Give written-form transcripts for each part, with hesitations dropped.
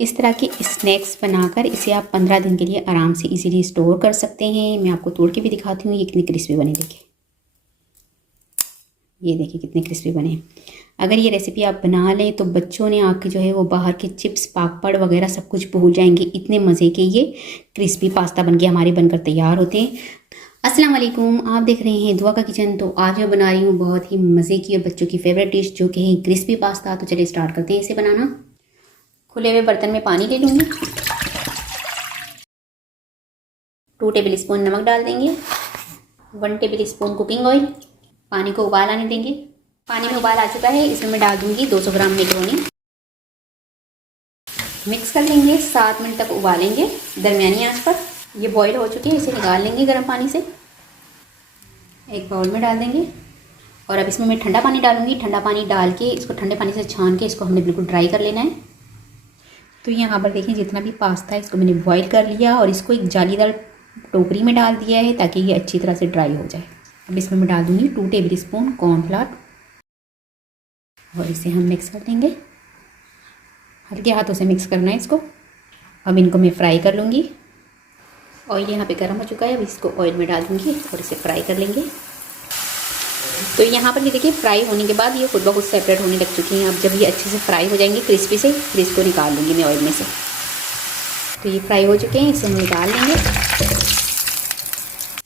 इस तरह के स्नैक्स बनाकर इसे आप 15 दिन के लिए आराम से इजीली स्टोर कर सकते हैं। मैं आपको तोड़ के भी दिखाती हूँ ये कितने क्रिस्पी बने। देखिए, ये देखिए कितने क्रिस्पी बने। अगर ये रेसिपी आप बना लें तो बच्चों ने आके जो है वो बाहर के चिप्स पापड़ वगैरह सब कुछ भूल जाएंगे। इतने मज़े के ये क्रिस्पी पास्ता बन के हमारे बनकर तैयार होते हैं। अस्सलाम वालेकुम, आप देख रहे हैं दुआ का किचन। तो आज मैं बना रही हूँ बहुत ही मज़े की और बच्चों की फेवरेट डिश जो कि है क्रिस्पी पास्ता। तो चलिए स्टार्ट करते हैं इसे बनाना। खुले हुए बर्तन में पानी ले लूँगी, 2 टेबल स्पून नमक डाल देंगे, 1 टेबल स्पून कुकिंग ऑयल। पानी को उबाल आने देंगे। पानी में उबाल आ चुका है, इसमें मैं डाल दूंगी 200 ग्राम मैक्रोनी। मिक्स कर लेंगे, 7 मिनट तक उबालेंगे दरमियानी आंच पर। ये बॉईल हो चुके हैं, इसे निकाल लेंगे गर्म पानी से। एक बाउल में डाल देंगे और अब इसमें मैं ठंडा पानी डालूंगी। ठंडा पानी डाल के इसको ठंडे पानी से छान के इसको हमने बिल्कुल ड्राई कर लेना है। तो यहाँ पर देखिए जितना भी पास्ता है इसको मैंने बॉईल कर लिया और इसको एक जालीदार टोकरी में डाल दिया है ताकि ये अच्छी तरह से ड्राई हो जाए। अब इसमें मैं डाल दूंगी 2 टेबल स्पून कॉर्नफ्लावर और इसे हम मिक्स कर देंगे। हल्के हाथों से मिक्स करना है इसको। अब इनको मैं फ्राई कर लूँगी। ऑयल यहाँ पे गर्म हो चुका है, अब इसको ऑयल में डाल दूँगी और इसे फ्राई कर लेंगे। तो यहाँ पर ये देखिए फ्राई होने के बाद ये खुद ब खुद सेपरेट होने लग चुकी हैं। अब जब ये अच्छे से फ्राई हो जाएंगे क्रिस्पी से, फिर इसको निकाल लूँगी मैं ऑयल में से। तो ये फ्राई हो चुके हैं, इसे हम निकाल लेंगे।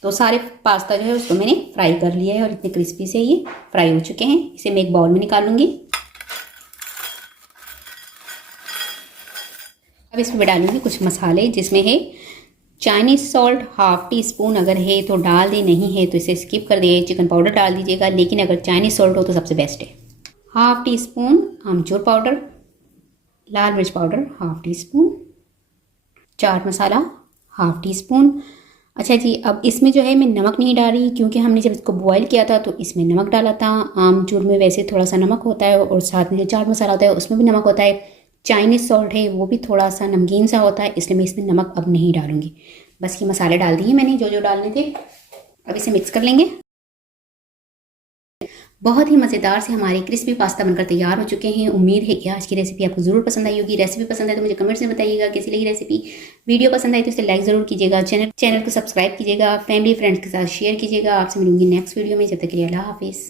तो सारे पास्ता जो है उसको मैंने फ्राई कर लिया है और इतने क्रिस्पी से ये फ्राई हो चुके हैं। इसे मैं एक बाउल में निकाल लूँगी। अब इसमें मैं डालूँगी कुछ मसाले, जिसमें है चाइनीज़ सॉल्ट 1/2 टीस्पून। अगर है तो डाल दें, नहीं है तो इसे स्किप कर दिए। चिकन पाउडर डाल दीजिएगा, लेकिन अगर चाइनीज़ सॉल्ट हो तो सबसे बेस्ट है। 1/2 टीस्पून आमचूर पाउडर, लाल मिर्च powder 1/2 teaspoon, chaat masala 1/2 teaspoon. अच्छा जी, अब इसमें जो है मैं नमक नहीं डाल रही क्योंकि हमने जब इसको बॉयल किया था तो इसमें नमक डाला था। आमचूर में वैसे थोड़ा सा नमक होता है और साथ में जो चाट मसाला होता है उसमें भी नमक होता है। चाइनीज़ सॉल्ट है वो भी थोड़ा सा नमकीन सा होता है, इसलिए मैं इसमें नमक अब नहीं डालूंगी। बस ये मसाले डाल दिए मैंने जो जो डालने थे। अब इसे मिक्स कर लेंगे। बहुत ही मज़ेदार से हमारे क्रिस्पी पास्ता बनकर तैयार हो चुके हैं। उम्मीद है कि आज की रेसिपी आपको ज़रूर पसंद आई होगी। रेसिपी पसंद है तो मुझे कमेंट्स में बताइएगा कैसी लगी रेसिपी। वीडियो पसंद आई तो इसे लाइक ज़रूर कीजिएगा। चैनल को सब्सक्राइब कीजिएगा, फैमिली फ्रेंड्स के साथ शेयर कीजिएगा। आपसे मिलूंगी नेक्स्ट वीडियो में। जब तक के लिए अल्लाह हाफिज़।